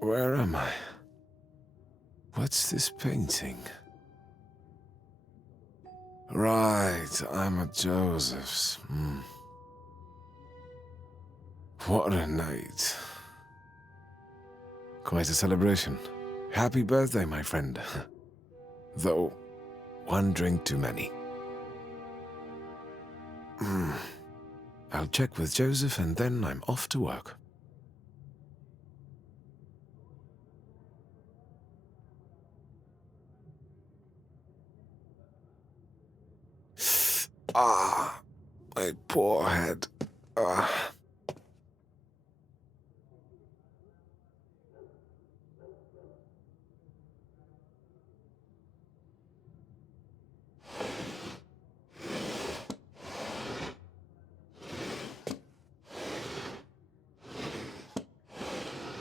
Where am I? What's this painting? Right, I'm at Joseph's. What a night. Quite a celebration. Happy birthday, my friend. Though, one drink too many. I'll check with Joseph and then I'm off to work. My poor head.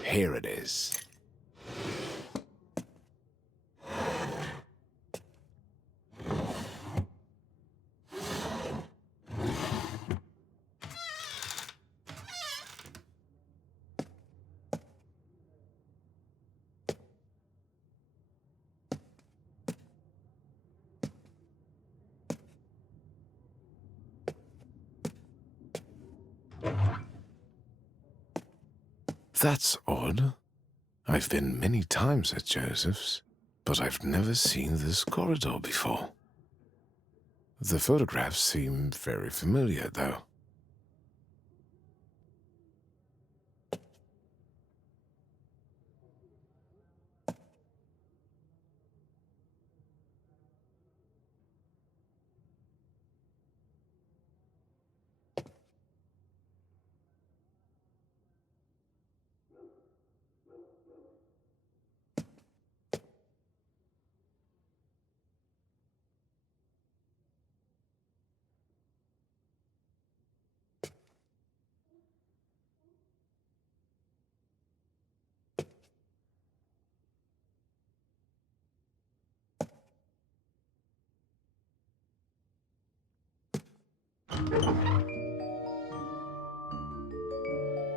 Here it is. That's odd. I've been many times at Joseph's, but I've never seen this corridor before. The photographs seem very familiar, though.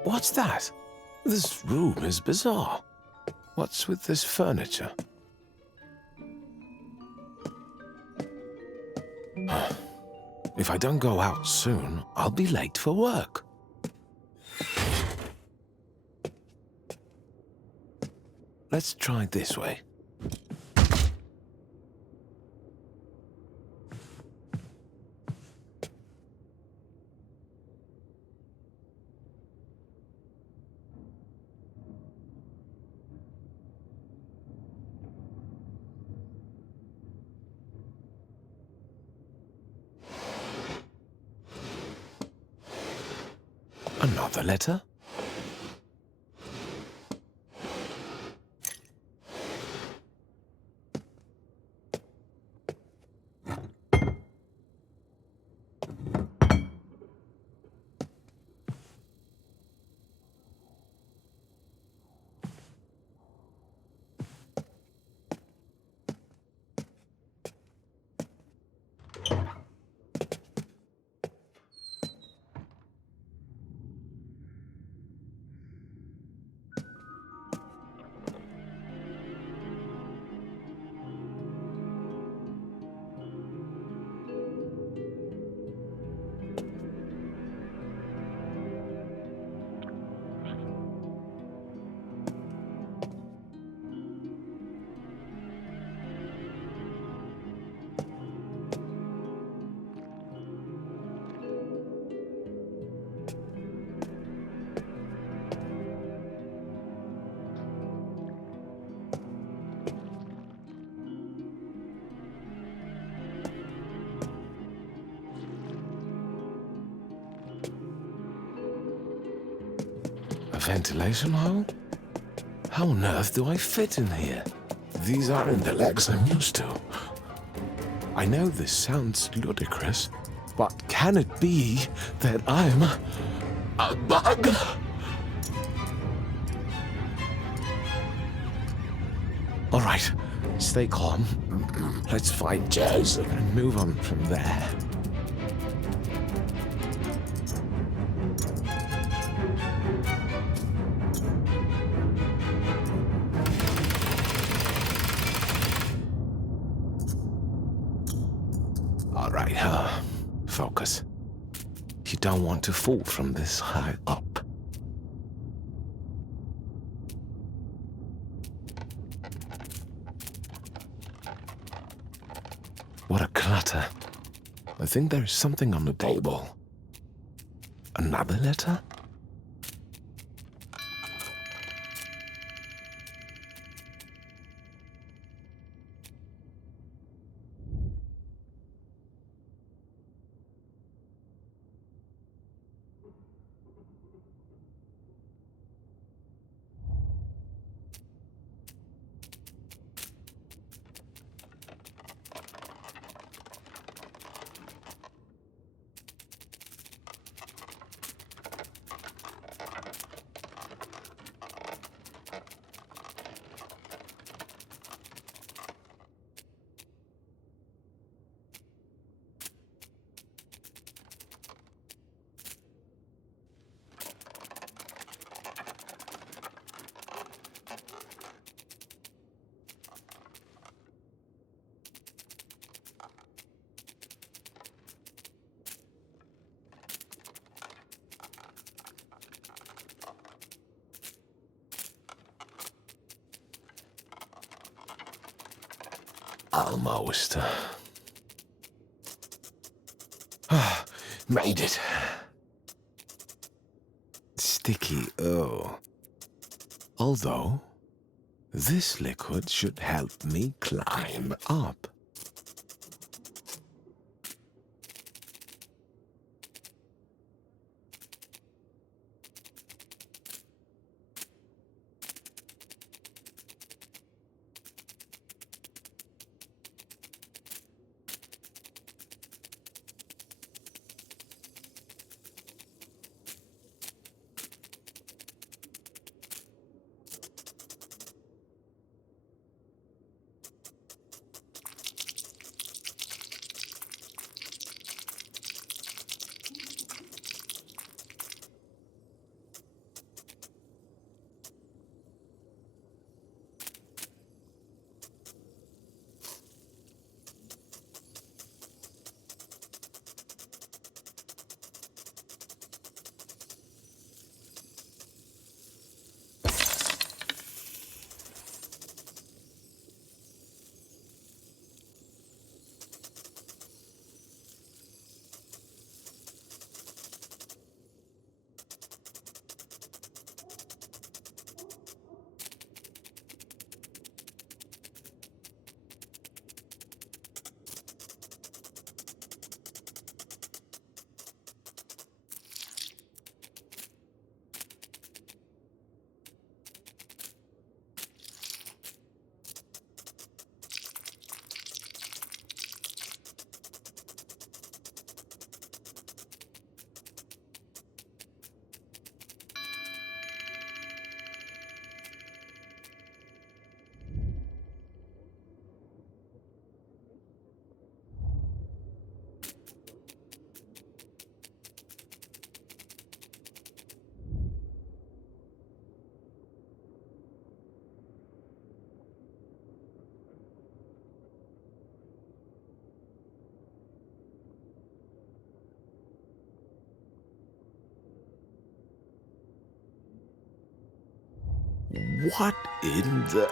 What's that? This room is bizarre. What's with this furniture? If I don't go out soon, I'll be late for work. Let's try this way. Another letter? Ventilation hole? How on earth do I fit in here? These aren't the legs I'm used to. I know this sounds ludicrous, but can it be that I'm a bug? All right, stay calm. Let's find Joseph and move on from there. right, focus. You don't want to fall from this high up. What a clutter. I think there's something on the table. Another letter? Almost. Made it. Sticky, oh. Although, this liquid should help me climb up. What in the...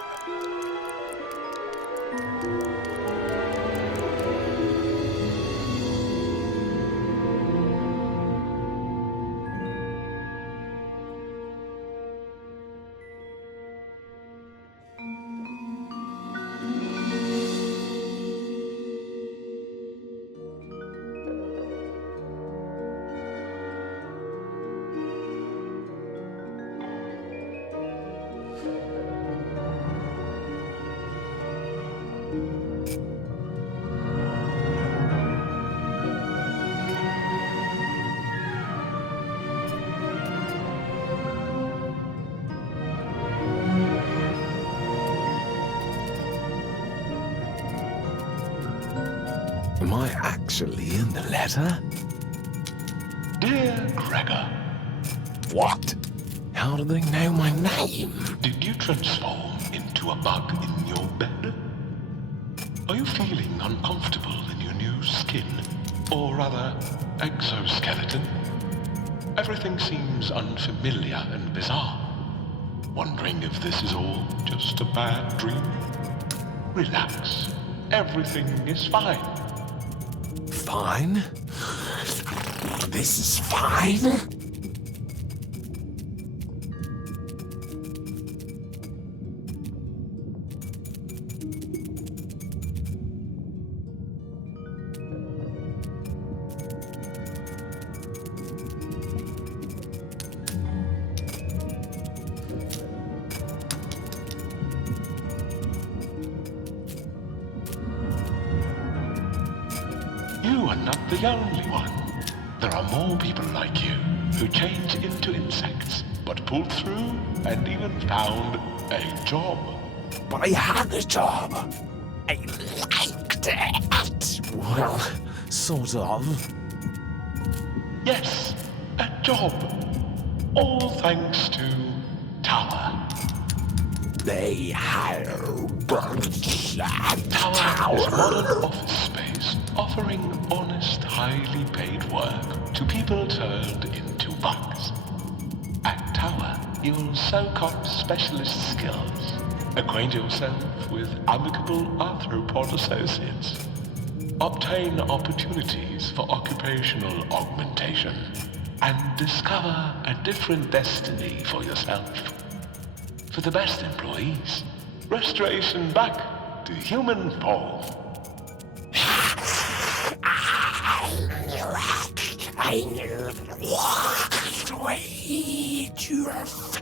Am I actually in the letter? Dear Gregor, What? How do they know my name? did you transform into a bug in your bed? Are you feeling uncomfortable in your new skin? or rather, exoskeleton. Everything seems unfamiliar and bizarre. Wondering if this is all just a bad dream? Relax. Everything is fine. Fine? This is fine? You are not the only one. There are more people like you who change into insects, but pulled through and even found a job. But I had a job. I liked it. Well, sort of. Yes, a job. All thanks to Tower. They had Tower is modern office space offering honest, highly paid work to people turned into bugs. At Tower, you'll soak up specialist skills, acquaint yourself with amicable arthropod associates, obtain opportunities for occupational augmentation, and discover a different destiny for yourself. For the best employees, restoration back to human form. I knew what way to fix.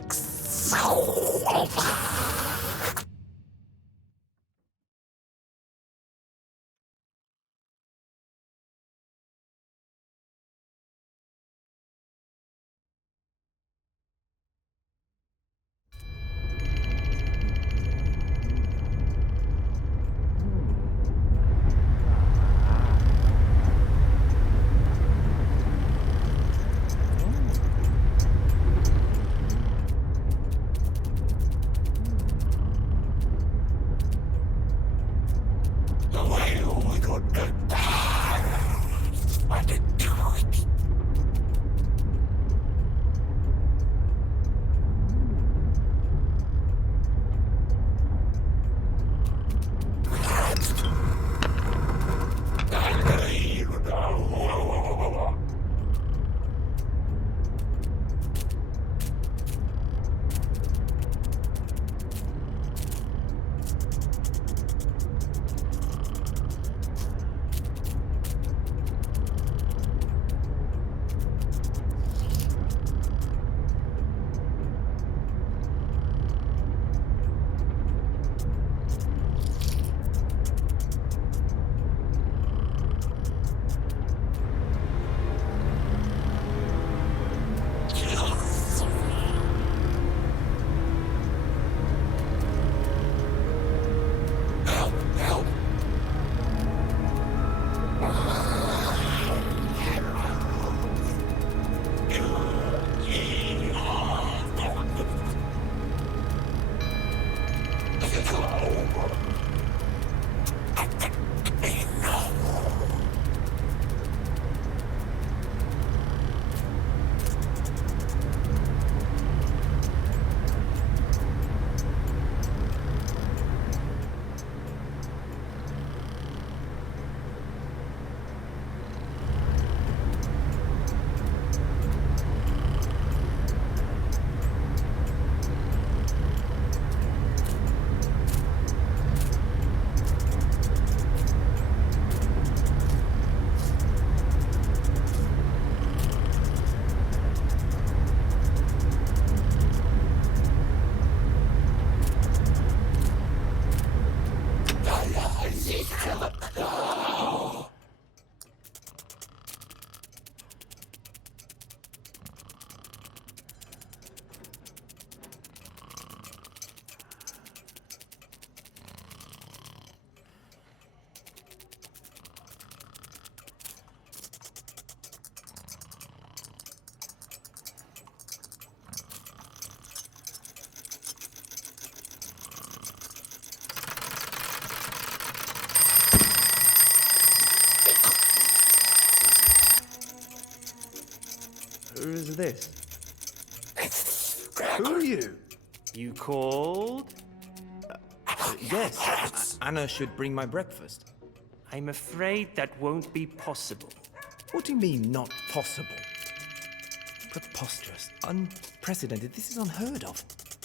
Who are you? You called? Yes, Anna should bring my breakfast. I'm afraid that won't be possible. What do you mean, not possible? Preposterous, unprecedented, this is unheard of.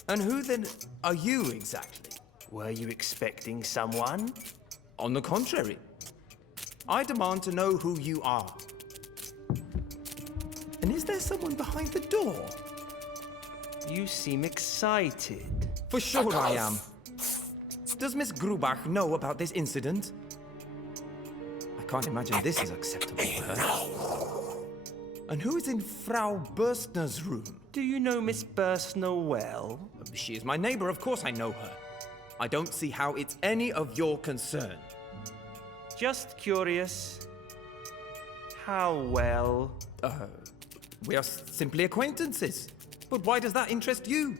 And who then are you exactly? Were you expecting someone? On the contrary, I demand to know who you are. And is there someone behind the door? You seem excited. For sure I am. Does Miss Grubach know about this incident? I can't imagine this is acceptable for her. And who is in Frau Burstner's room? Do you know Miss Burstner well? She is my neighbor, of course I know her. I don't see how it's any of your concern. Just curious. How well? We are simply acquaintances. But why does that interest you?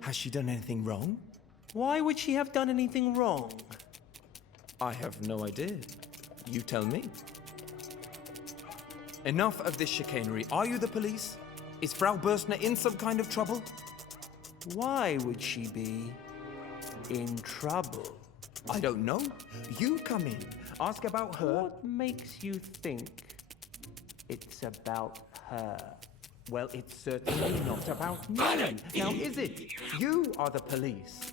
Has she done anything wrong? Why would she have done anything wrong? I have no idea. You tell me. Enough of this chicanery. Are you the police? Is Frau Burstner in some kind of trouble? Why would she be in trouble? I don't know. You come in, ask about her. What makes you think it's about her? Well, it's certainly not about me. Now, is it? You are the police.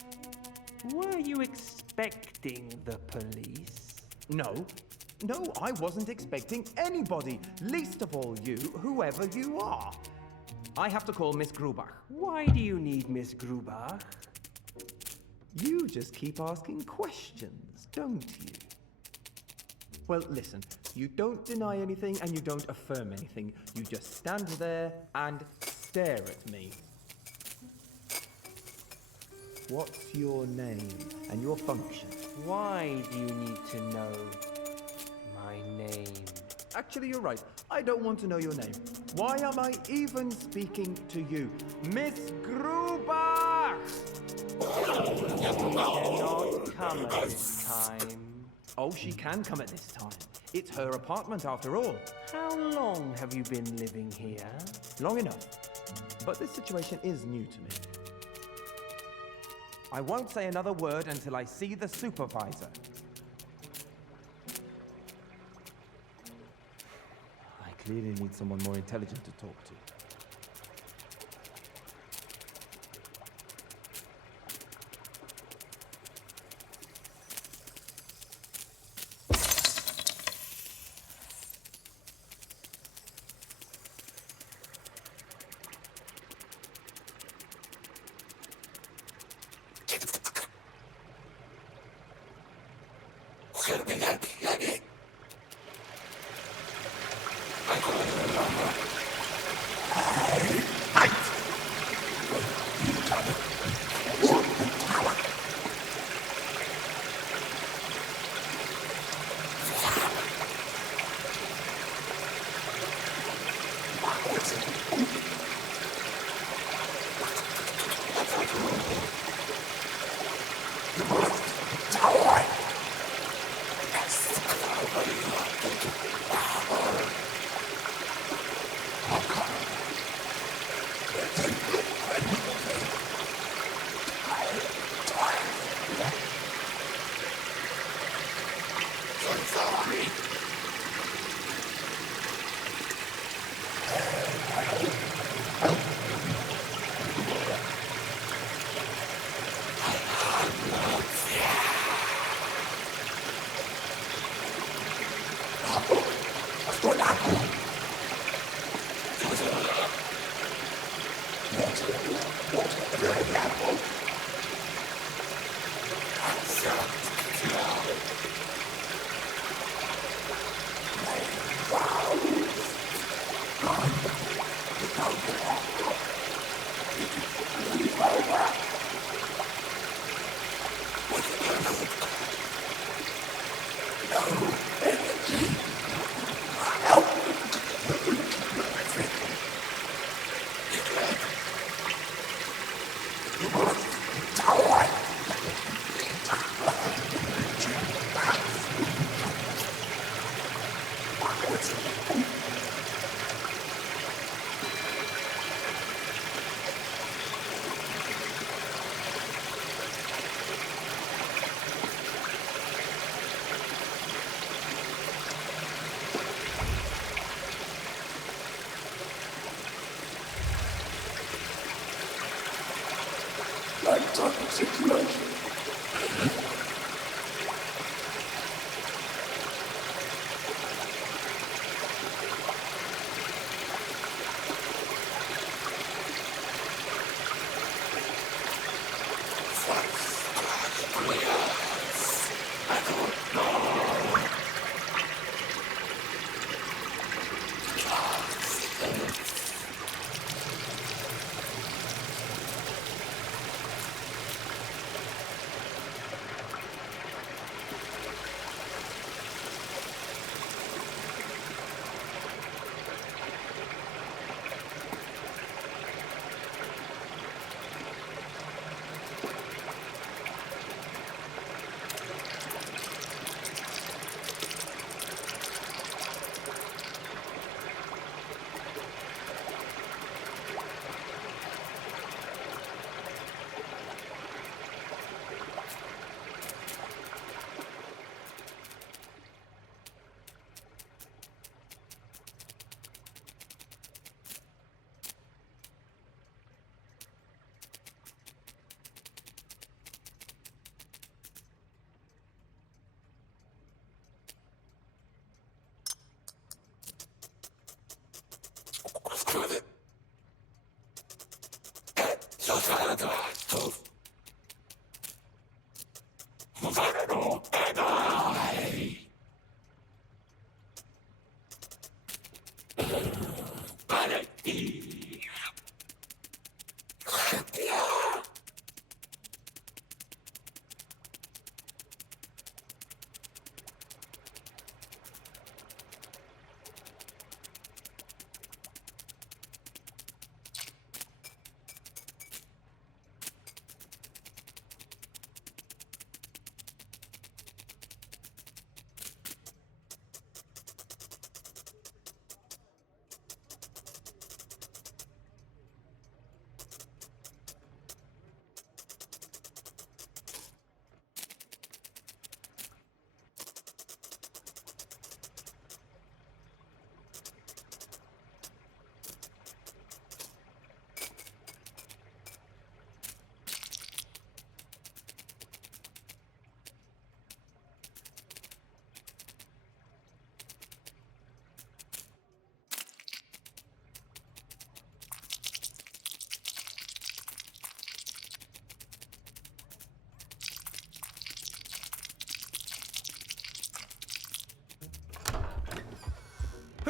Were you expecting the police? No. No, I wasn't expecting anybody, least of all you, whoever you are. I have to call Miss Grubach. Why do you need Miss Grubach? You just keep asking questions, don't you? Well, listen, you don't deny anything and you don't affirm anything. You just stand there and stare at me. What's your name and your function? Why do you need to know my name? Actually, you're right. I don't want to know your name. Why am I even speaking to you? Miss Grubach! Cannot come at this time. Oh, she can come at this time. It's her apartment after all. How long have you been living here? Long enough. But this situation is new to me. I won't say another word until I see the supervisor. I clearly need someone more intelligent to talk to.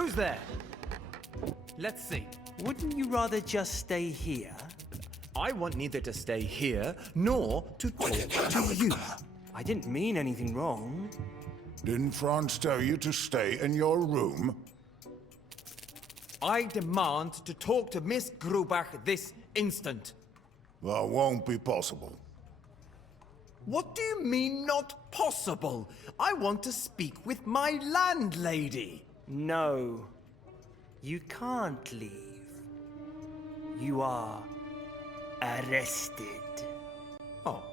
Who's there? Let's see. Wouldn't you rather just stay here? I want neither to stay here nor to talk to you. I didn't mean anything wrong. Didn't Franz tell you to stay in your room? I demand to talk to Miss Grubach this instant. That won't be possible. What do you mean, not possible? I want to speak with my landlady. No. You can't leave. You are arrested. Oh.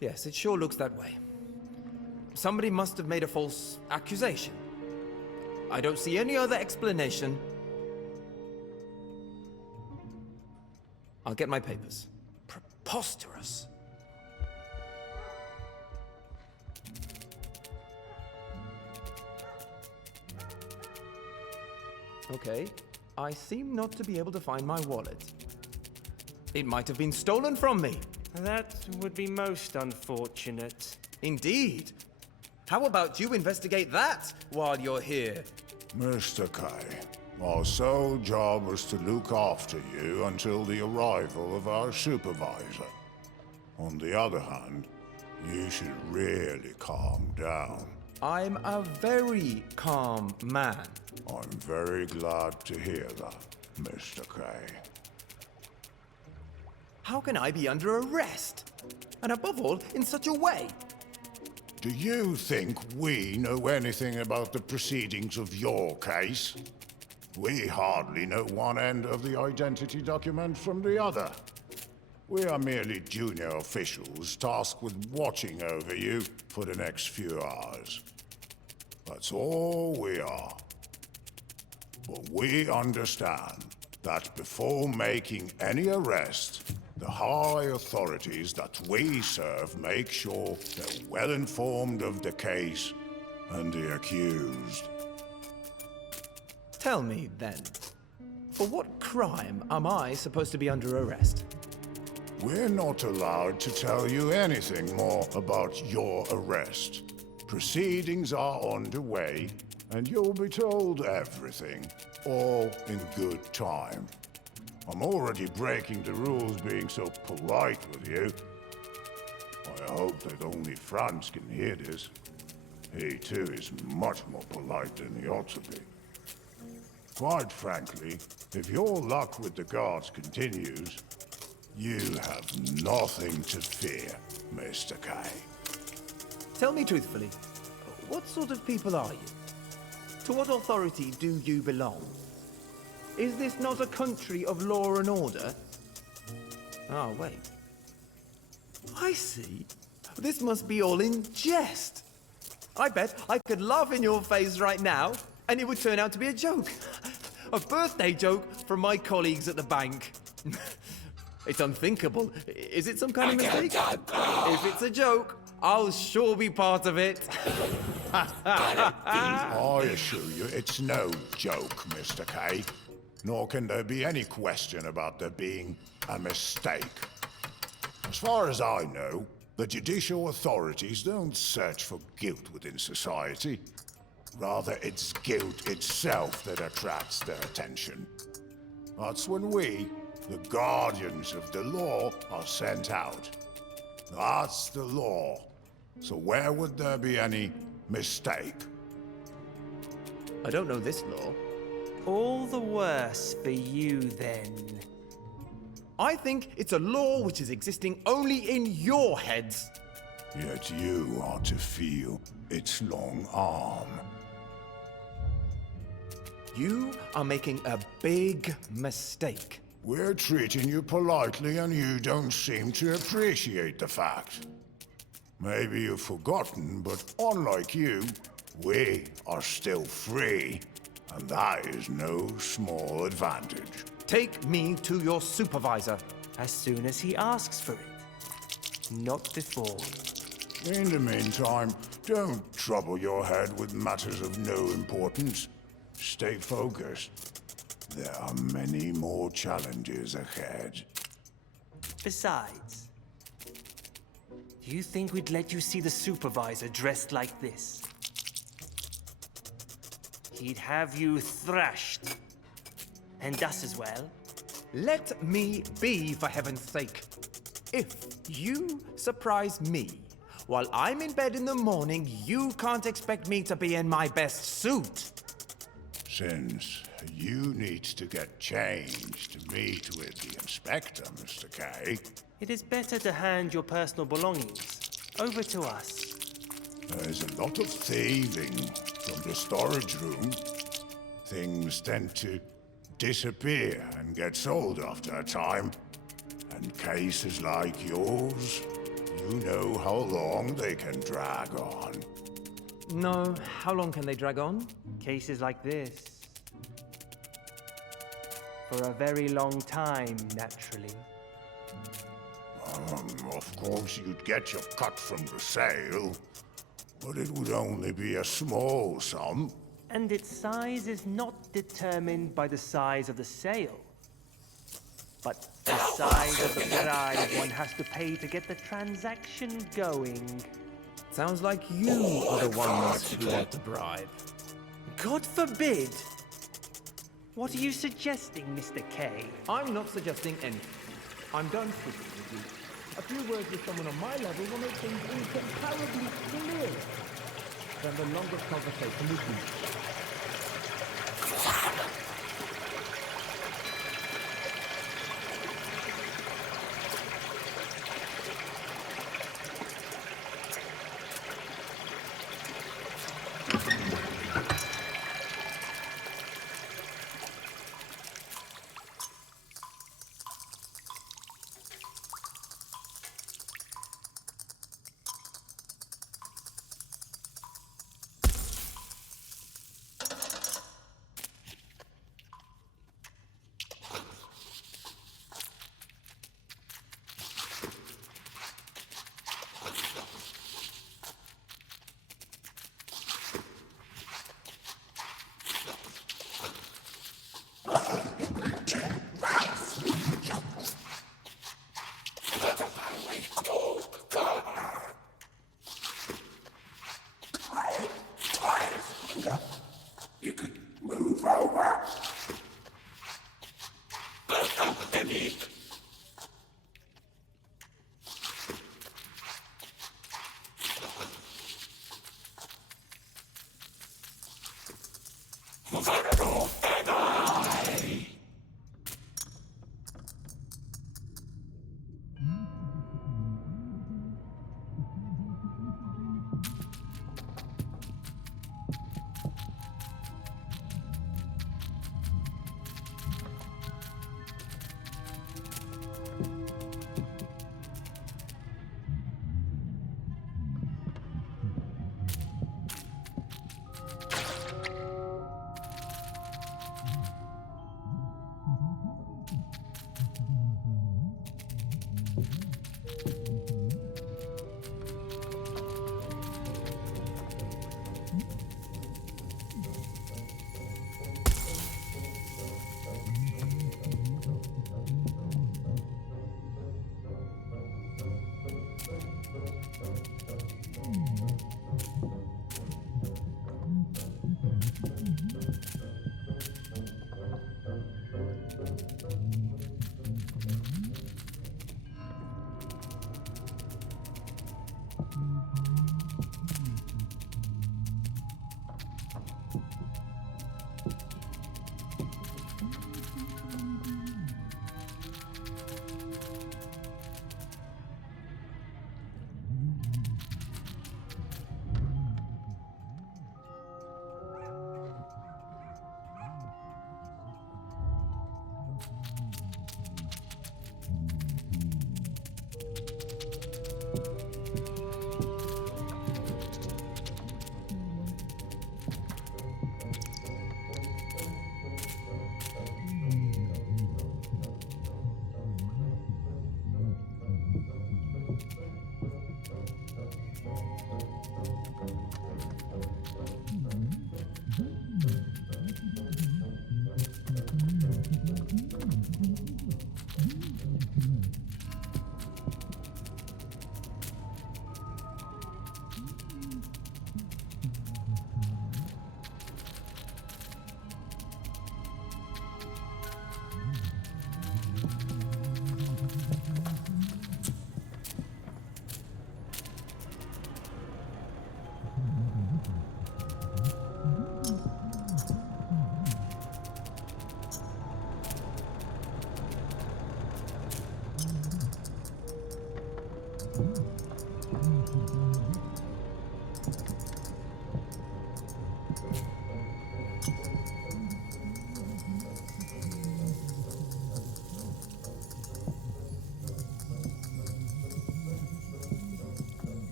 Yes, it sure looks that way. Somebody must have made a false accusation. I don't see any other explanation. I'll get my papers. Preposterous. Okay, I seem not to be able to find my wallet. It might have been stolen from me. That would be most unfortunate. Indeed. How about you investigate that while you're here? Mr. K, our sole job was to look after you until the arrival of our supervisor. On the other hand, you should really calm down. I'm a very calm man. I'm very glad to hear that, Mr. K. How can I be under arrest? And above all, in such a way? Do you think we know anything about the proceedings of your case? We hardly know one end of the identity document from the other. We are merely junior officials tasked with watching over you for the next few hours. That's all we are. But we understand that before making any arrest, The high authorities that we serve make sure they're well informed of the case and the accused. Tell me, then, for what crime am I supposed to be under arrest? We're not allowed to tell you anything more about your arrest. Proceedings are underway, and you'll be told everything, all in good time. I'm already breaking the rules being so polite with you. I hope that only Franz can hear this. He too is much more polite than he ought to be. Quite frankly, if your luck with the guards continues, you have nothing to fear, Mr. K. Tell me truthfully, what sort of people are you? To what authority do you belong? Is this not a country of law and order? Oh, wait. I see. This must be all in jest. I bet I could laugh in your face right now, and it would turn out to be a joke. A birthday joke from my colleagues at the bank. It's unthinkable. Is it some kind of mistake? If it's a joke, I'll sure be part of it. I assure you, it's no joke, Mr. K. Nor can there be any question about there being a mistake. As far as I know, the judicial authorities don't search for guilt within society. Rather, it's guilt itself that attracts their attention. That's when we, the guardians of the law, are sent out. That's the law. So where would there be any mistake? I don't know this law. All the worse for you, then. I think it's a law which is existing only in your heads. Yet you are to feel its long arm. You are making a big mistake. We're treating you politely and you don't seem to appreciate the fact. Maybe you've forgotten, but unlike you, we are still free. And that is no small advantage. Take me to your supervisor. As soon as he asks for it. Not before. In the meantime, don't trouble your head with matters of no importance. Stay focused. There are many more challenges ahead. Besides, do you think we'd let you see the supervisor dressed like this? He'd have you thrashed. And us as well. Let me be, for heaven's sake. If you surprise me while I'm in bed in the morning, you can't expect me to be in my best suit. Since you need to get changed to meet with the inspector, Mr. K, It is better to hand your personal belongings over to us. there's a lot of thieving from the storage room. Things tend to disappear and get sold after a time. And cases like yours, you know how long they can drag on. No, how long can they drag on? Cases like this. For a very long time, naturally. Of course, you'd get your cut from the sale, but it would only be a small sum. And its size is not determined by the size of the sale, but the size of the bribe one has to pay to get the transaction going. Sounds like you are the ones who want the bribe. God forbid! What are you suggesting, Mr. K? I'm not suggesting anything. I'm done speaking with you. A few words with someone on my level will make things incomparably clearer than the longest conversation with you.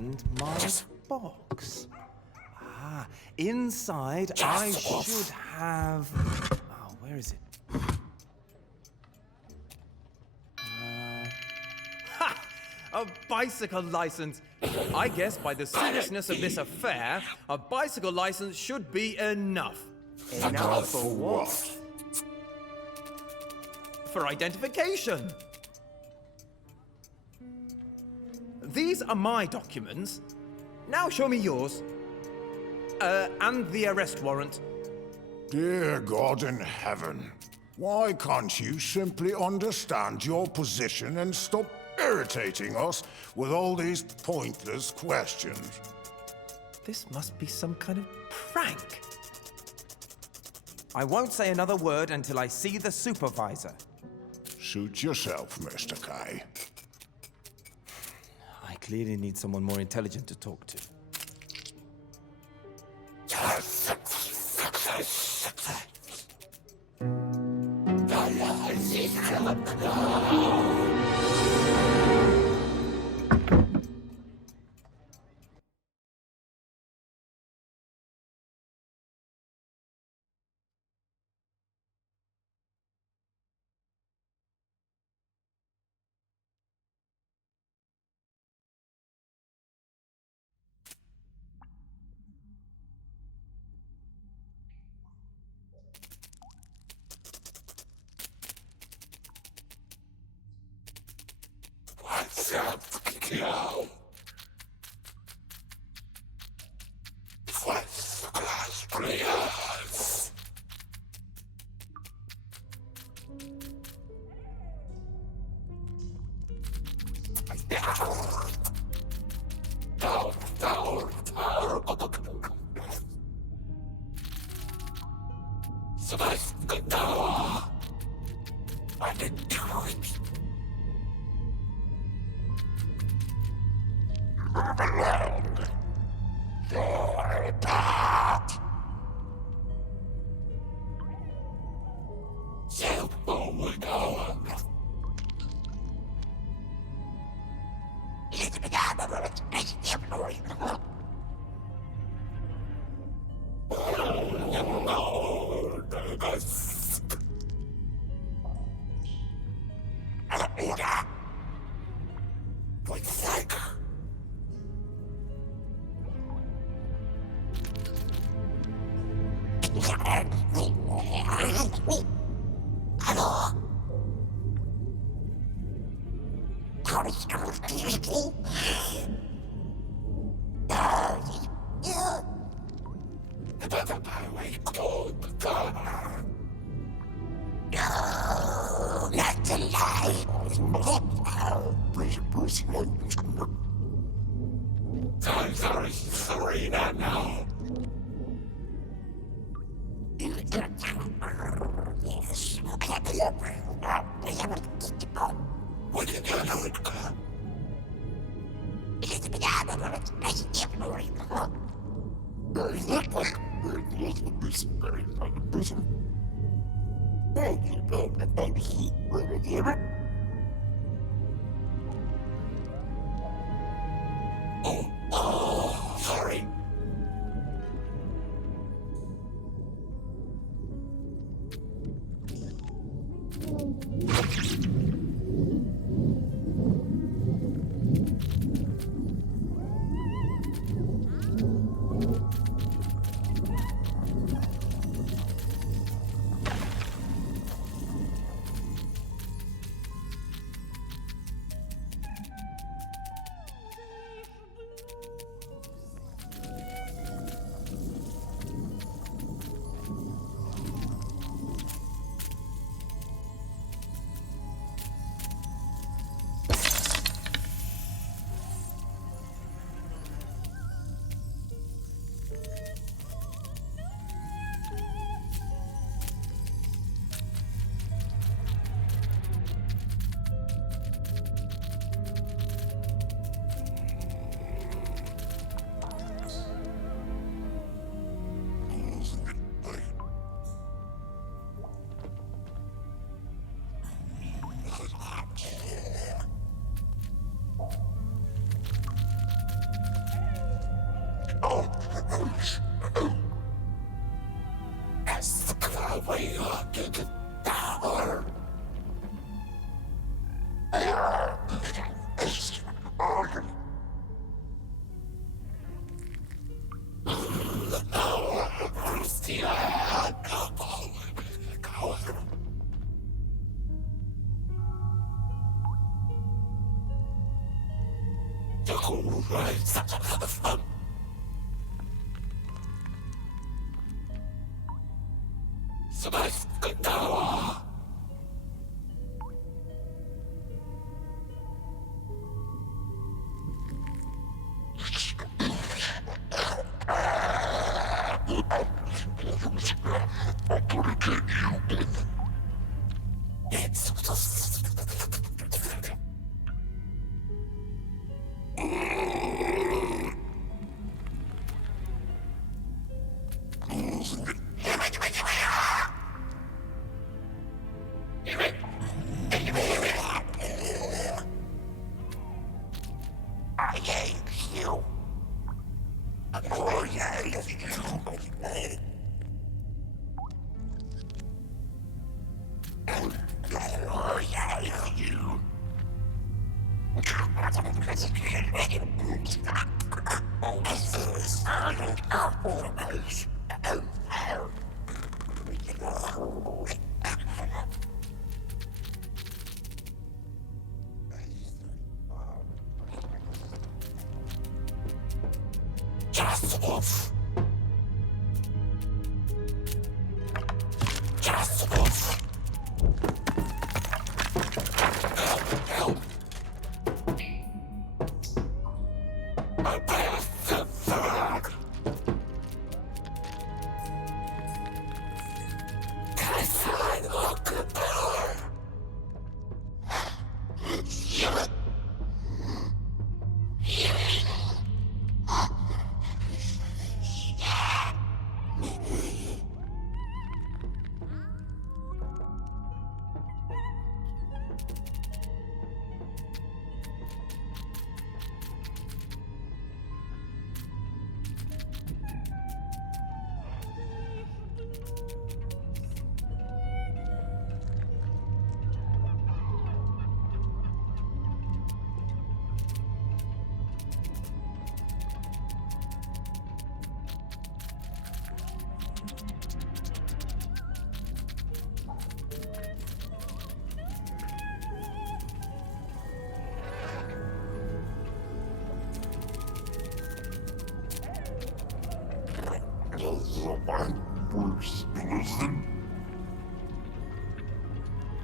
And my box. Ah, inside I should have... Oh, where is it? Ha! A bicycle license! I guess by the seriousness of this affair, a bicycle license should be enough. Enough for what? For identification. These are my documents. Now show me yours. And the arrest warrant. Dear God in heaven, why can't you simply understand your position and stop irritating us with all these pointless questions? This must be some kind of prank. I won't say another word until I see the supervisor. Suit yourself, Mr. K. I clearly need someone more intelligent to talk to.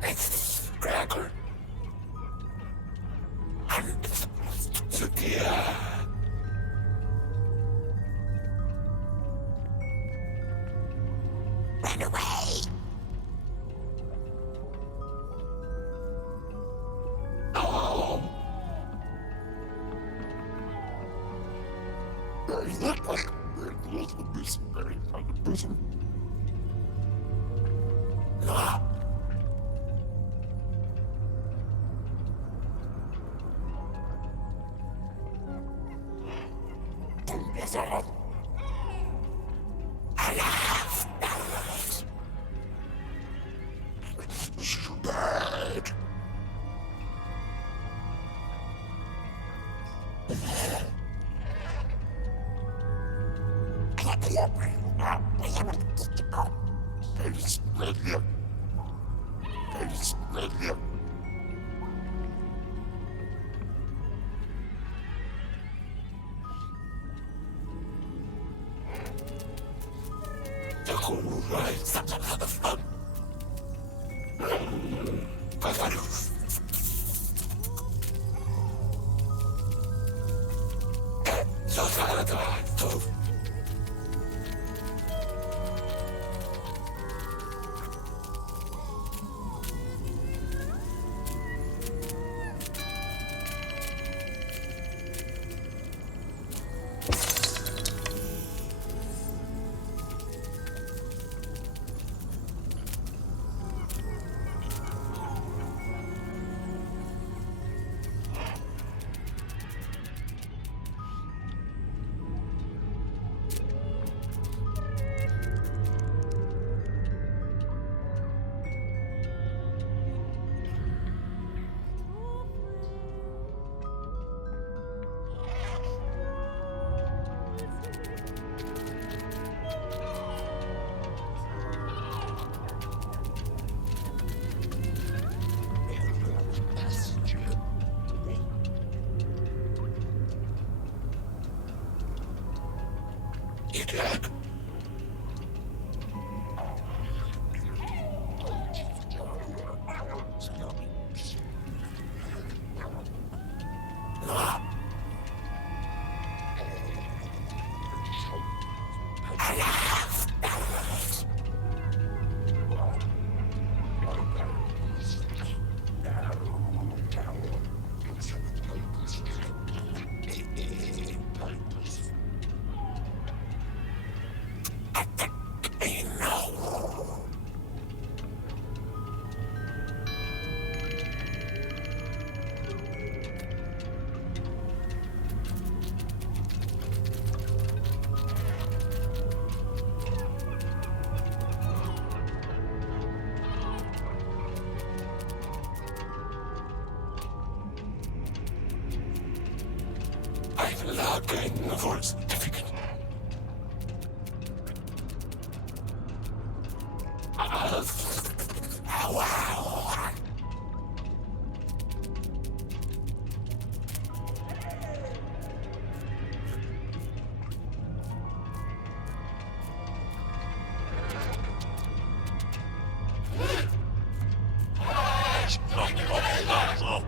It's Gregor. Run away. Oh. There's that like there's the missing very kind of prison. Ah.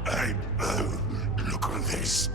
Hey, look at this.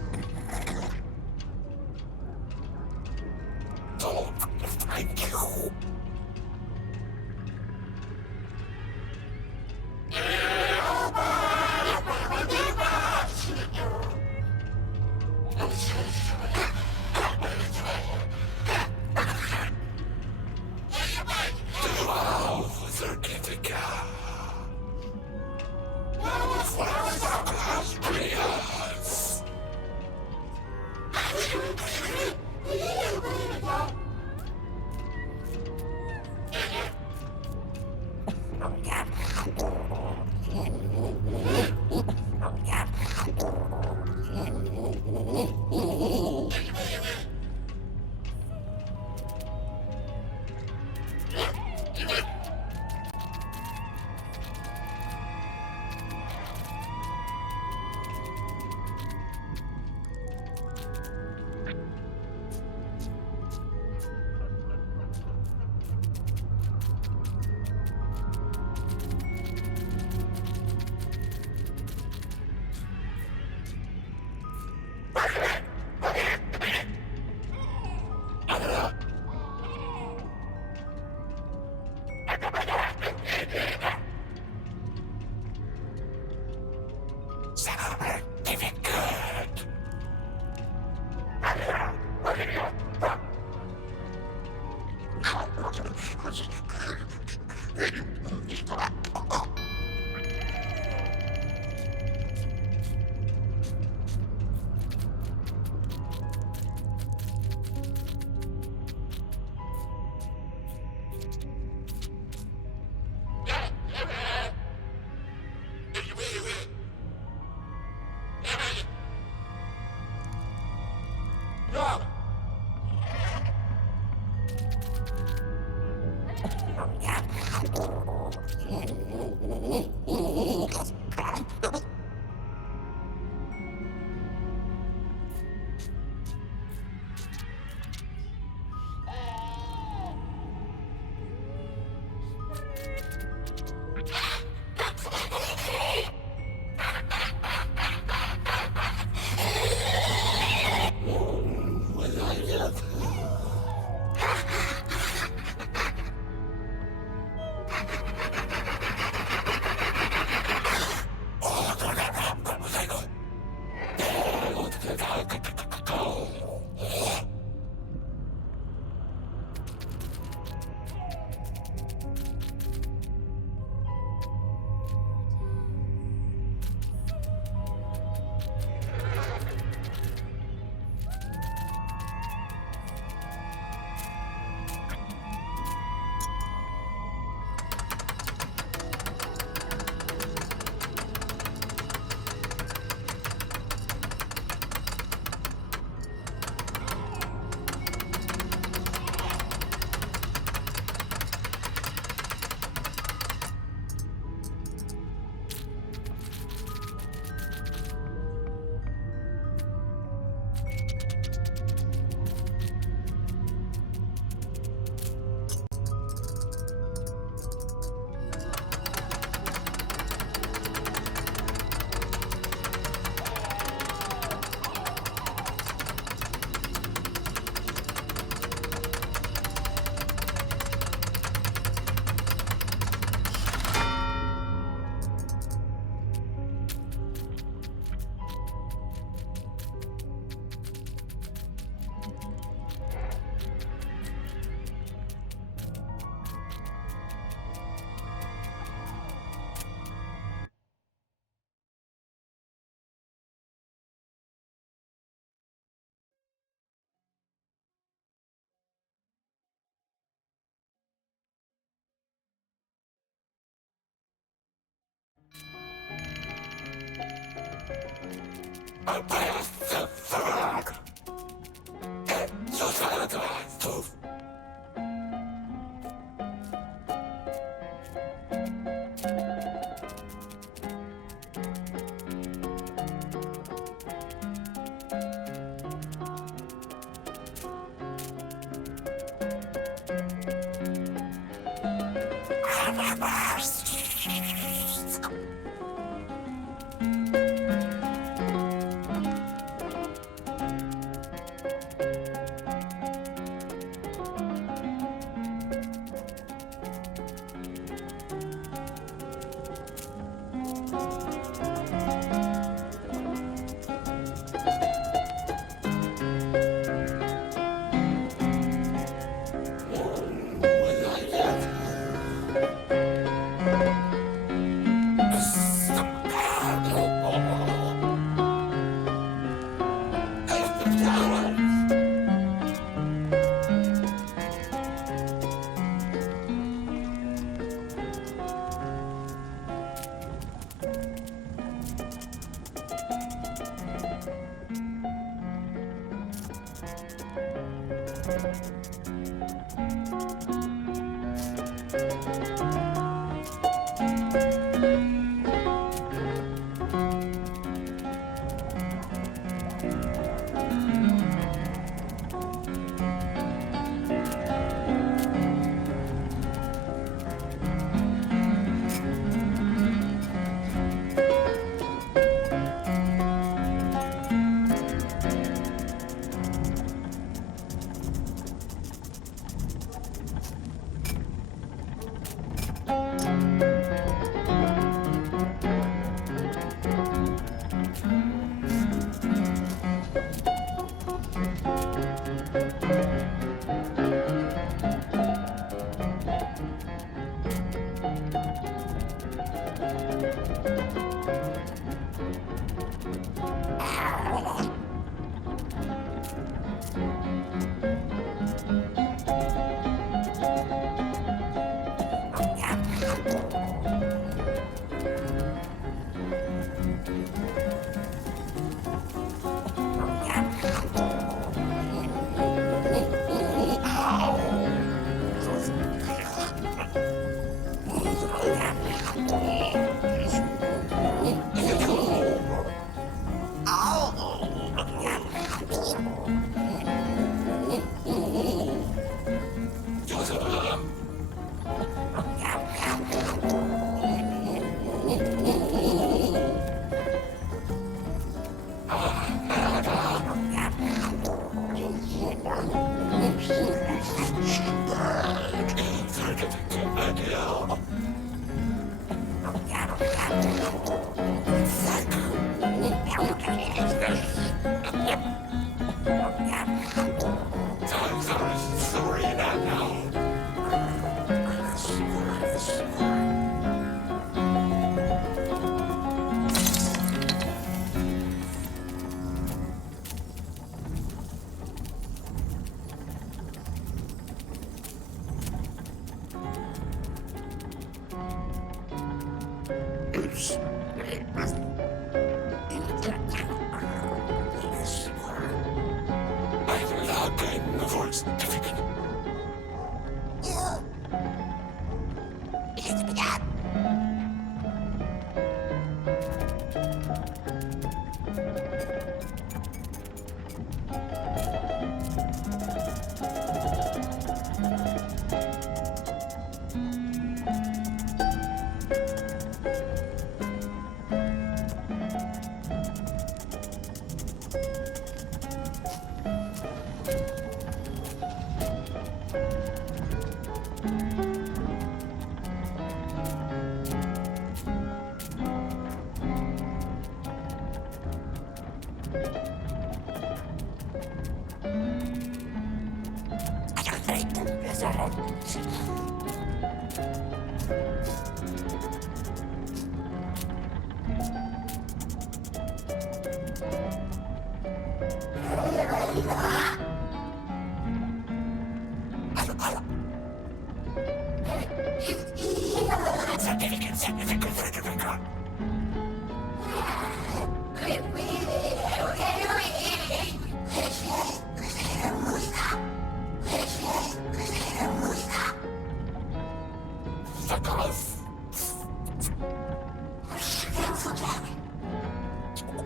Significant.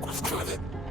It's Gregor.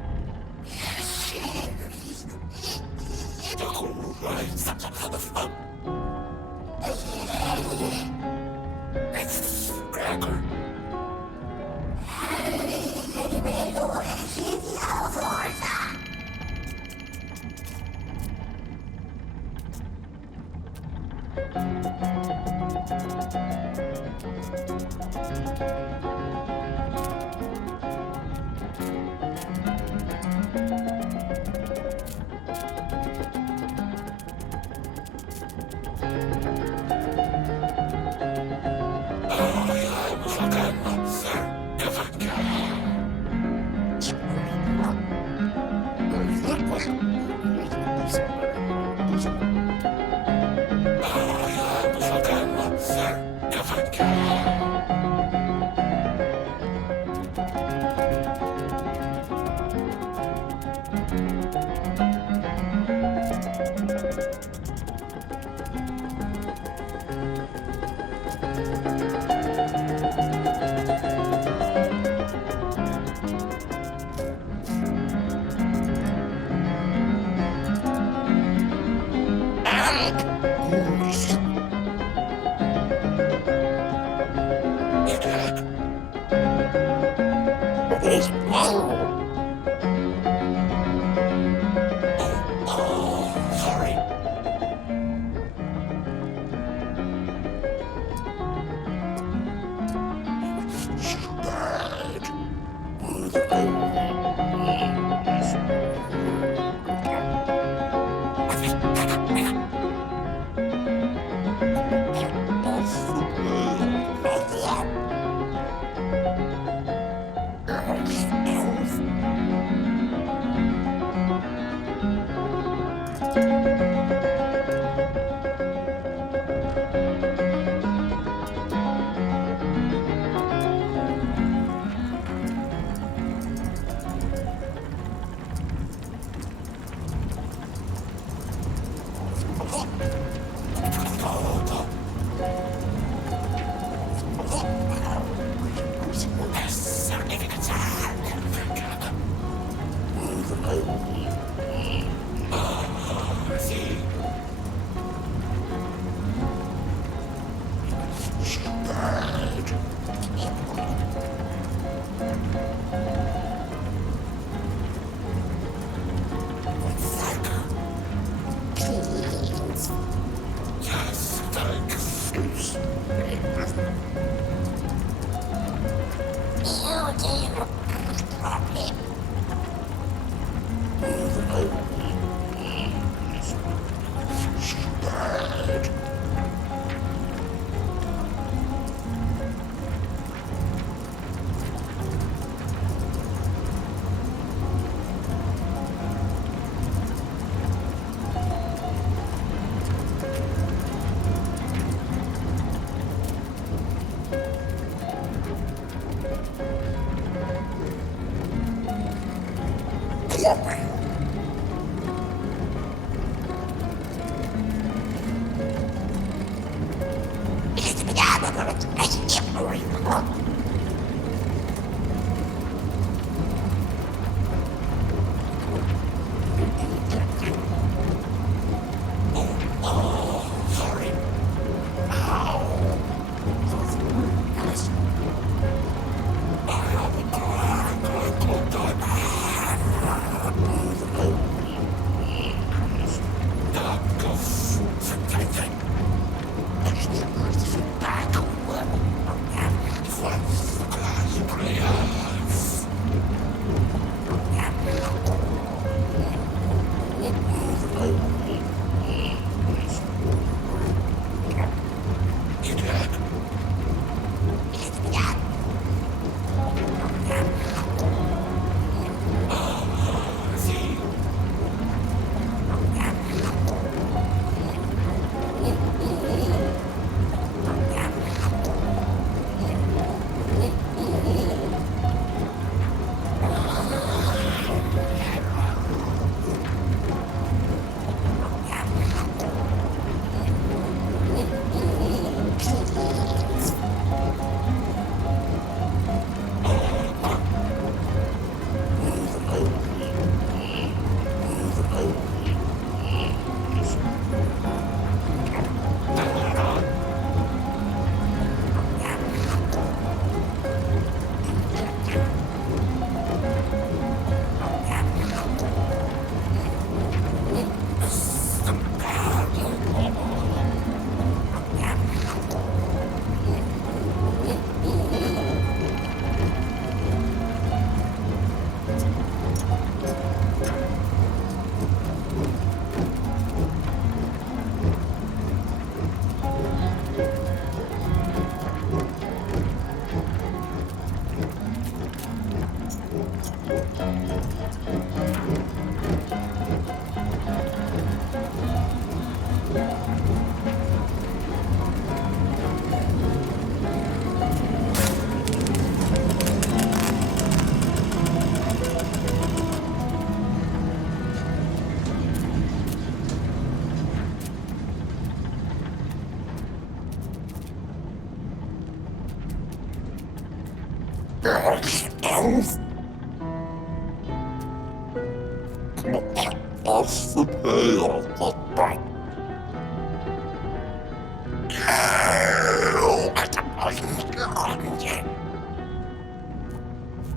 Off the pay of the bank.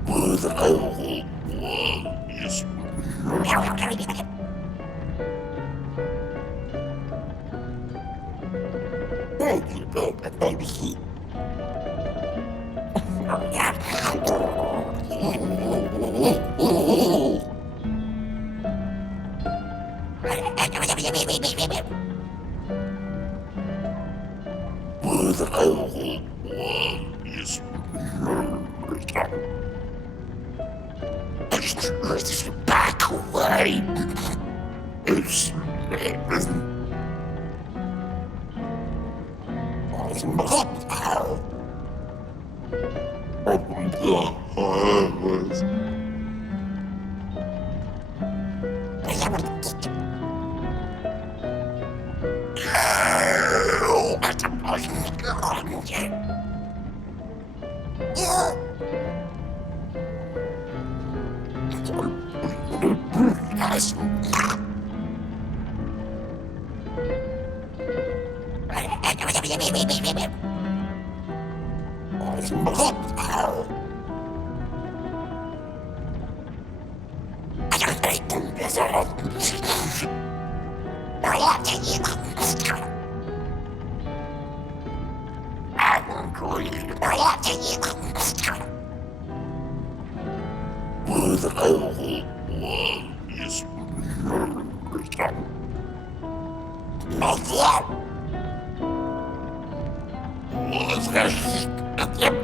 With the whole world is with the whole world is Let's back away. It's with the whole world is not yet.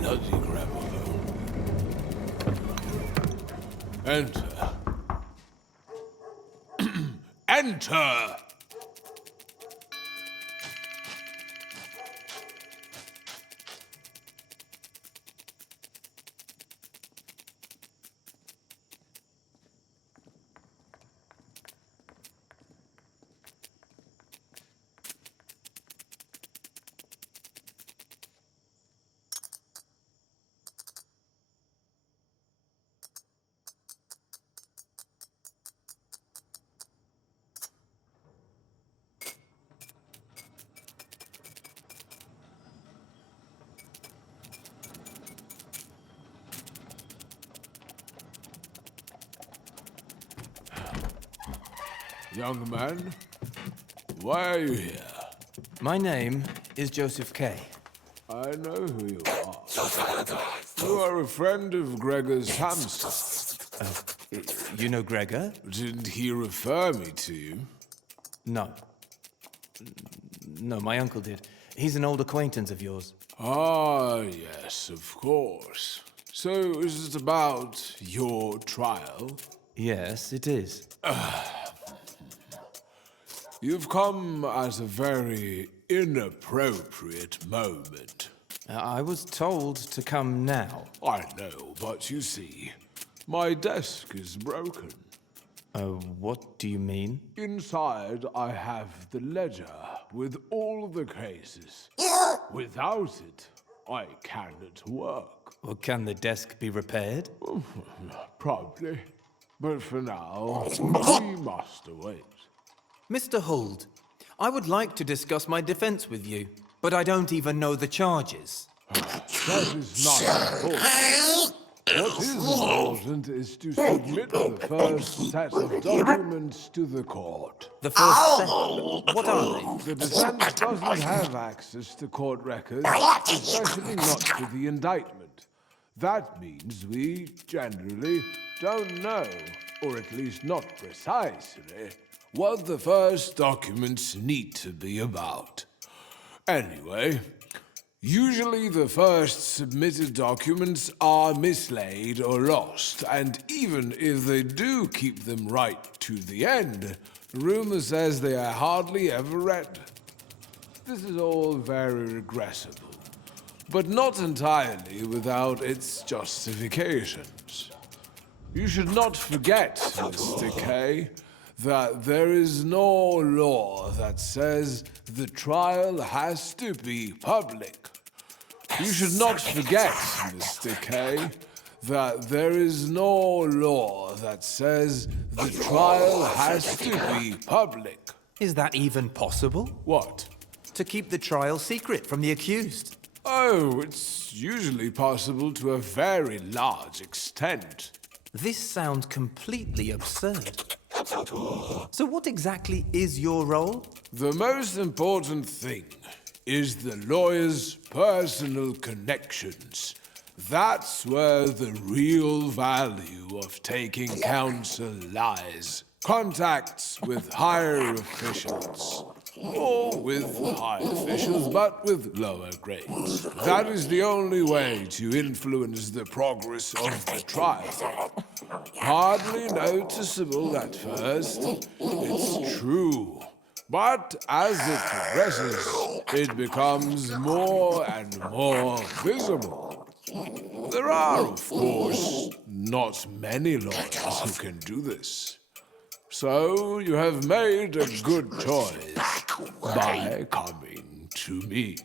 Bloody grammar. Enter. Enter! Young man, why are you here? My name is Joseph K. I know who you are. You are a friend of Gregor's hamster. You know Gregor? Didn't he refer me to you? No. No, my uncle did. He's an old acquaintance of yours. Ah, yes, of course. So, is it about your trial? Yes, it is. You've come at a very inappropriate moment. I was told to come now. I know, but you see, my desk is broken. What do you mean? Inside, I have the ledger with all the cases. Without it, I cannot work. Well, can the desk be repaired? Probably. But for now, we must await. Mr. Huld, I would like to discuss my defense with you, but I don't even know the charges. That is not important. What is important is to submit the first set of documents to the court. The first set? What are they? The defense doesn't have access to court records, especially not to the indictment. That means we generally don't know, or at least not precisely, what the first documents need to be about. Anyway, usually the first submitted documents are mislaid or lost, and even if they do keep them right to the end, rumor says they are hardly ever read. This is all very regrettable, but not entirely without its justifications. You should not forget, Mr. K, that there is no law that says the trial has to be public. You should not forget, Mr. K, that there is no law that says the trial has to be public. Is that even possible? What? To keep the trial secret from the accused? Oh, it's usually possible to a very large extent. This sounds completely absurd. So what exactly is your role? The most important thing is the lawyer's personal connections. That's where the real value of taking counsel lies. Contacts with higher officials. Or with high officials, but with lower grades. That is the only way to influence the progress of the trial. Hardly noticeable at first, it's true. But as it progresses, it becomes more and more visible. There are, of course, not many lawyers who can do this. So you have made a good choice by coming to me.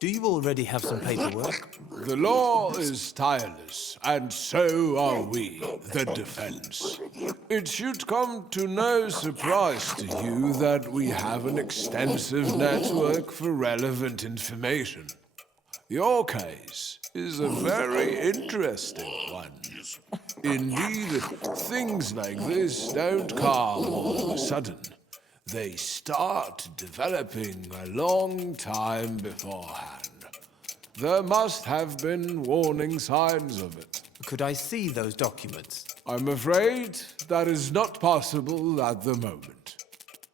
Do you already have some paperwork? The law is tireless, and so are we, the defense. It should come to no surprise to you that we have an extensive network for relevant information. Your case is a very interesting one. Indeed, things like this don't come all of a sudden. They start developing a long time beforehand. There must have been warning signs of it. Could I see those documents? I'm afraid that is not possible at the moment.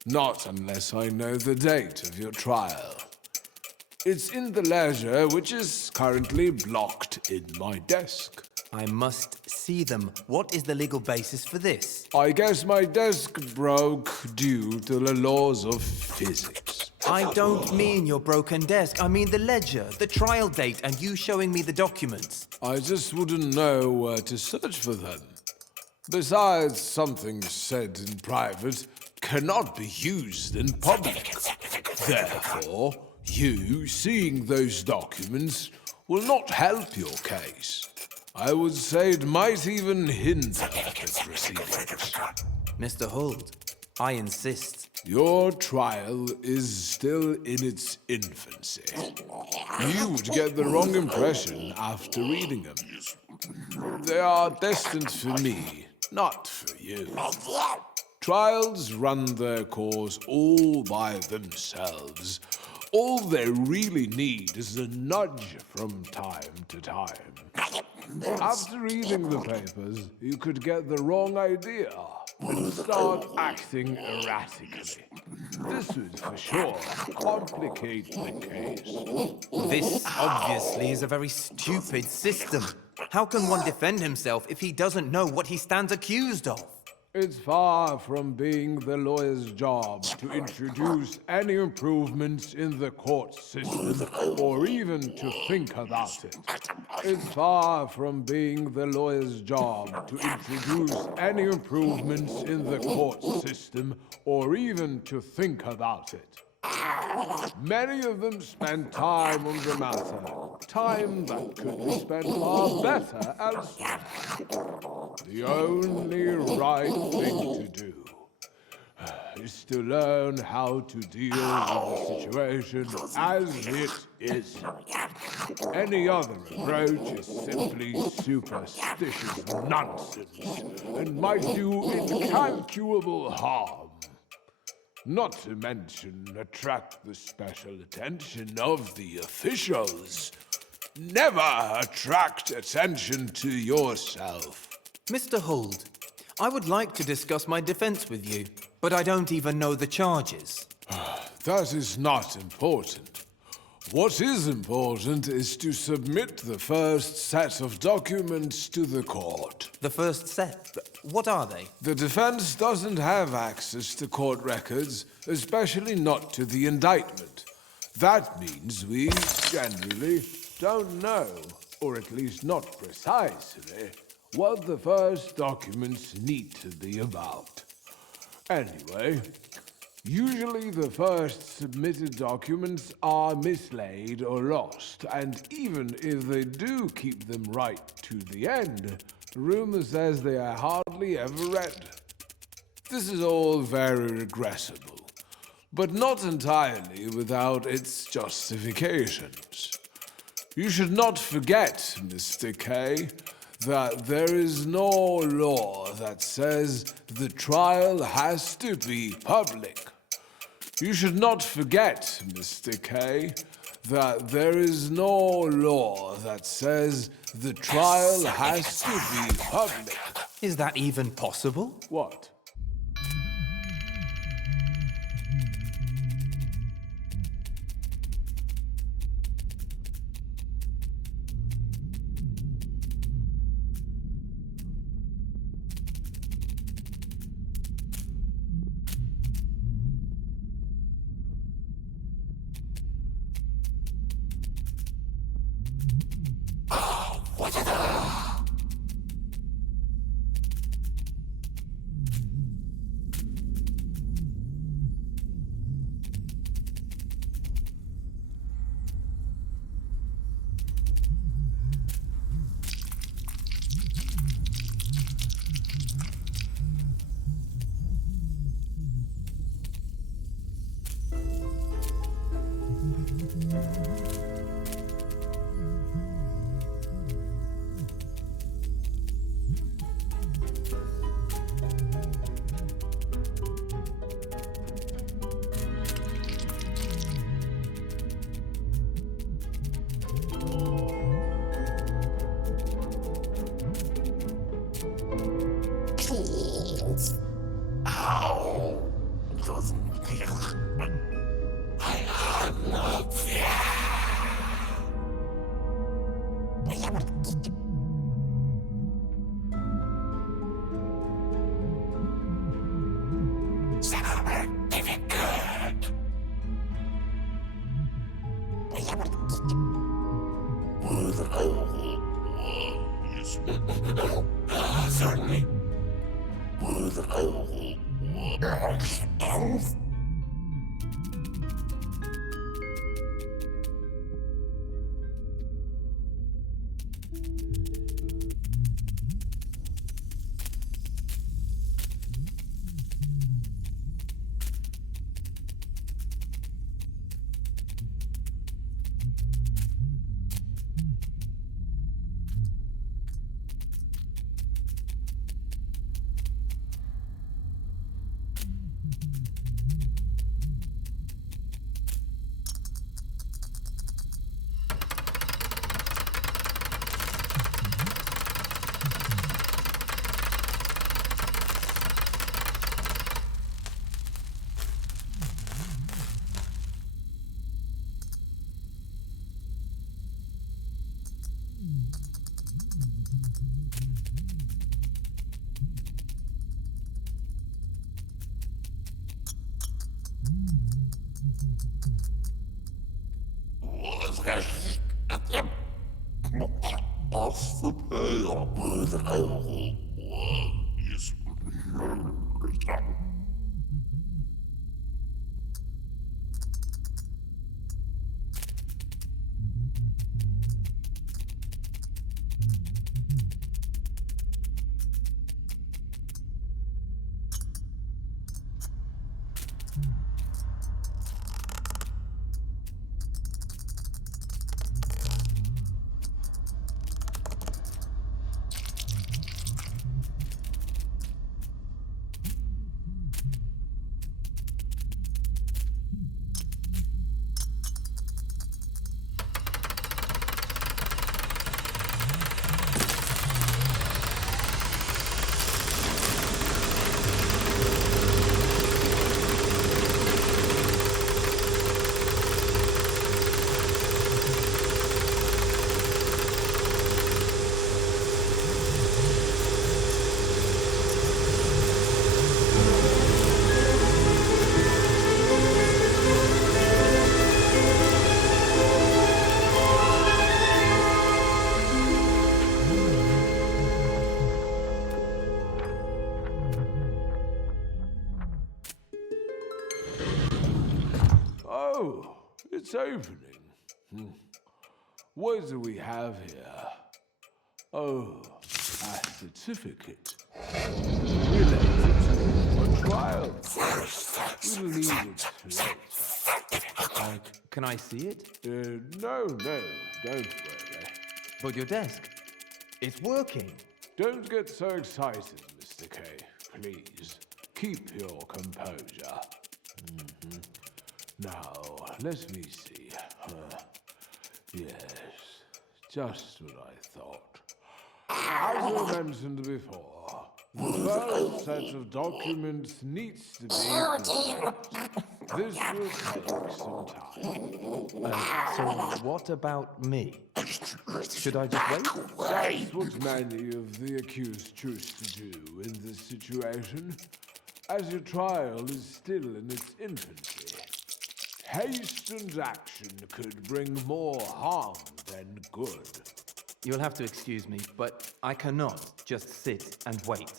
Not unless I know the date of your trial. It's in the ledger, which is currently blocked in my desk. I must see them. What is the legal basis for this? I guess my desk broke due to the laws of physics. I don't mean your broken desk. I mean the ledger, the trial date, and you showing me the documents. I just wouldn't know where to search for them. Besides, something said in private cannot be used in public. Therefore, you seeing those documents will not help your case. I would say it might even hinder the proceedings. Mr. Holt, I insist. Your trial is still in its infancy. You would get the wrong impression after reading them. They are destined for me, not for you. Trials run their course all by themselves. All they really need is a nudge from time to time. After reading the papers, you could get the wrong idea and start acting erratically. This would for sure complicate the case. This obviously is a very stupid system. How can one defend himself if he doesn't know what he stands accused of? It's far from being the lawyer's job to introduce any improvements in the court system or even to think about it. It's far from being the lawyer's job to introduce any improvements in the court system or even to think about it. Many of them spend time on the matter, time that could be spent far better elsewhere. The only right thing to do is to learn how to deal with the situation as it is. Any other approach is simply superstitious nonsense and might do incalculable harm. Not to mention attract the special attention of the officials. Never attract attention to yourself. Mr. Holt, I would like to discuss my defense with you, but I don't even know the charges. That is not important. What is important is to submit the first set of documents to the court. The first set? What are they? The defense doesn't have access to court records, especially not to the indictment. That means we, generally, don't know, or at least not precisely, what the first documents need to be about. Anyway, usually the first submitted documents are mislaid or lost, and even if they do keep them right to the end, rumor says they are hardly ever read. This is all very regrettable, but not entirely without its justifications. You should not forget, Mr. K, that there is no law that says the trial has to be public. You should not forget, Mr. K, that there is no law that says the trial has to be public. Is that even possible? What? Certainly. Off the pale with is Oh, it's opening. What do we have here? Oh, a certificate. Related to a trial. We'll need it later. Can I see it? No, don't worry. But your desk. It's working. Don't get so excited, Mr. K. Please, keep your composure. Now, let me see. Yes, just what I thought. As I mentioned before, the first set of documents needs to be completed. This will take some time. So what about me? Should I just wait? That's what many of the accused choose to do in this situation, as your trial is still in its infancy. Haste and action could bring more harm than good. You'll have to excuse me, but I cannot just sit and wait.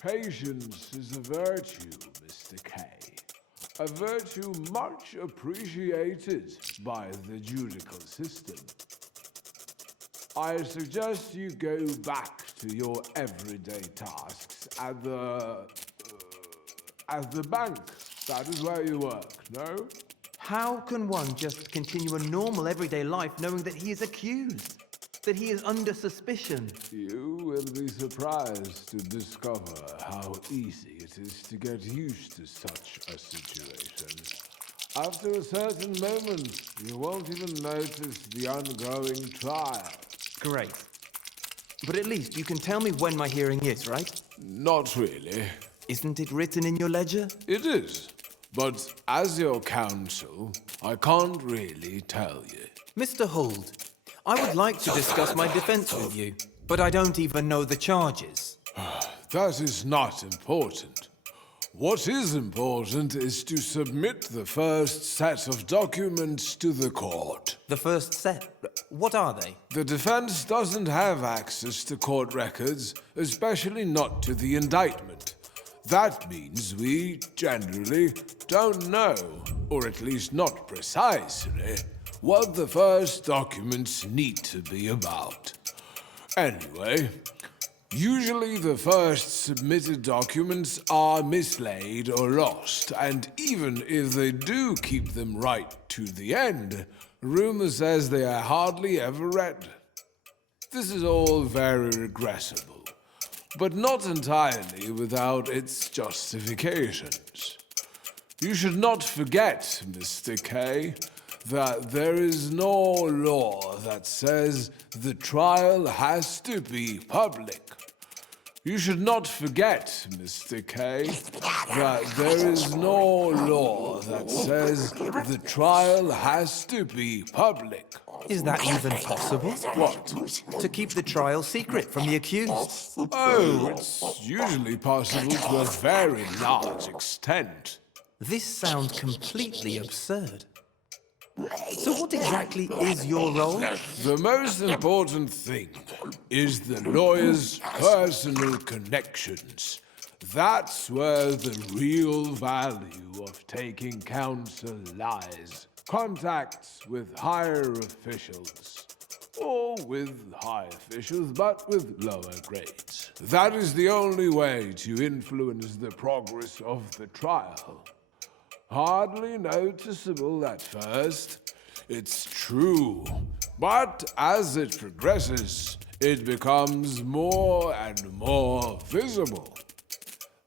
Patience is a virtue, Mr. K. A virtue much appreciated by the judicial system. I suggest you go back to your everyday tasks at the bank. That is where you work, no? How can one just continue a normal everyday life knowing that he is accused? That he is under suspicion? You will be surprised to discover how easy it is to get used to such a situation. After a certain moment, you won't even notice the ongoing trial. Great. But at least you can tell me when my hearing is, right? Not really. Isn't it written in your ledger? It is. But as your counsel, I can't really tell you. Mr. Holt, I would like to discuss my defense with you, but I don't even know the charges. That is not important. What is important is to submit the first set of documents to the court. The first set? What are they? The defense doesn't have access to court records, especially not to the indictment. That means we generally don't know, or at least not precisely, what the first documents need to be about. Anyway, usually the first submitted documents are mislaid or lost, and even if they do keep them right to the end, rumor says they are hardly ever read. This is all very regrettable, but not entirely without its justifications. You should not forget, Mr. K, that there is no law that says the trial has to be public. You should not forget, Mr. K, that there is no law that says the trial has to be public. Is that even possible? What? To keep the trial secret from the accused? Oh, it's usually possible to a very large extent. This sounds completely absurd. So what exactly is your role? The most important thing is the lawyer's personal connections. That's where the real value of taking counsel lies. Contacts with higher officials. Or with high officials, but with lower grades. That is the only way to influence the progress of the trial. Hardly noticeable at first, it's true. But as it progresses, it becomes more and more visible.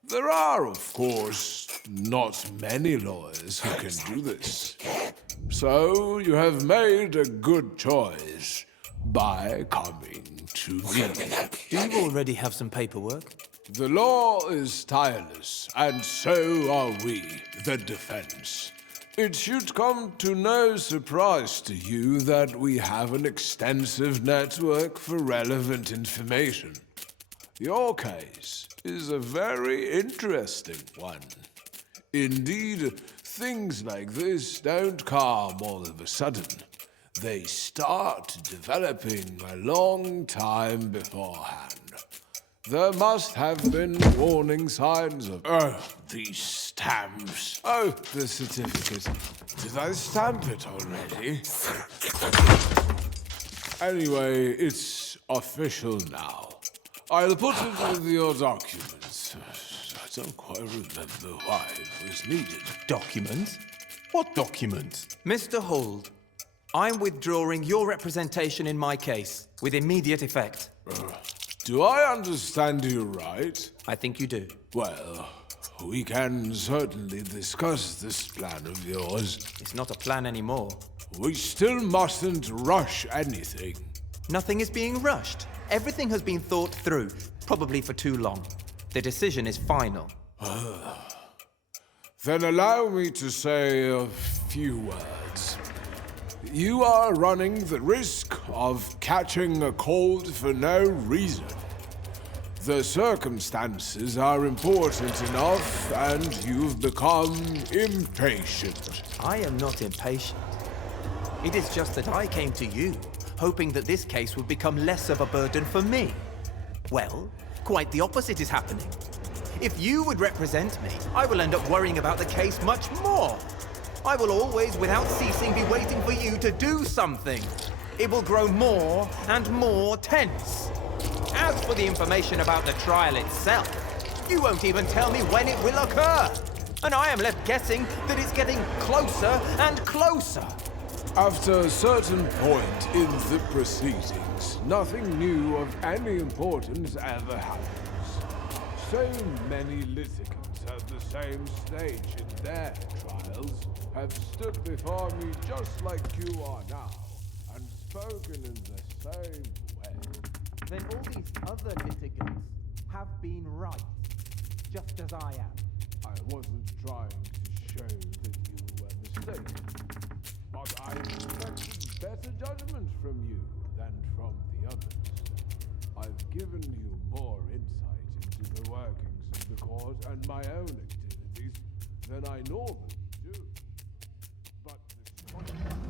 There are, of course, not many lawyers who can do this. So you have made a good choice by coming to me. Do you already have some paperwork? The law is tireless, and so are we, the defense. It should come to no surprise to you that we have an extensive network for relevant information. Your case is a very interesting one. Indeed, things like this don't come all of a sudden. They start developing a long time beforehand. There must have been warning signs of... Oh, these stamps. Oh, the certificate. Did I stamp it already? Anyway, it's official now. I'll put it with your documents. I don't quite remember why it was needed. Documents? What documents? Mr. Holt, I'm withdrawing your representation in my case with immediate effect. Do I understand you right? I think you do. Well, we can certainly discuss this plan of yours. It's not a plan anymore. We still mustn't rush anything. Nothing is being rushed. Everything has been thought through, probably for too long. The decision is final. Then allow me to say a few words. You are running the risk of catching a cold for no reason. The circumstances are important enough, and you've become impatient. I am not impatient. It is just that I came to you, hoping that this case would become less of a burden for me. Well, quite the opposite is happening. If you would represent me, I will end up worrying about the case much more. I will always, without ceasing, be waiting for you to do something. It will grow more and more tense. As for the information about the trial itself, you won't even tell me when it will occur. And I am left guessing that it's getting closer and closer. After a certain point in the proceedings, nothing new of any importance ever happens. So many litigants at the same stage in their trials have stood before me just like you are now, and spoken in the same way. Then all these other litigants have been right, just as I am. I wasn't trying to show that you were mistaken, but I expected better judgment from you than from the others. I've given you more insight into the workings of the court and my own activities than I normally do. But this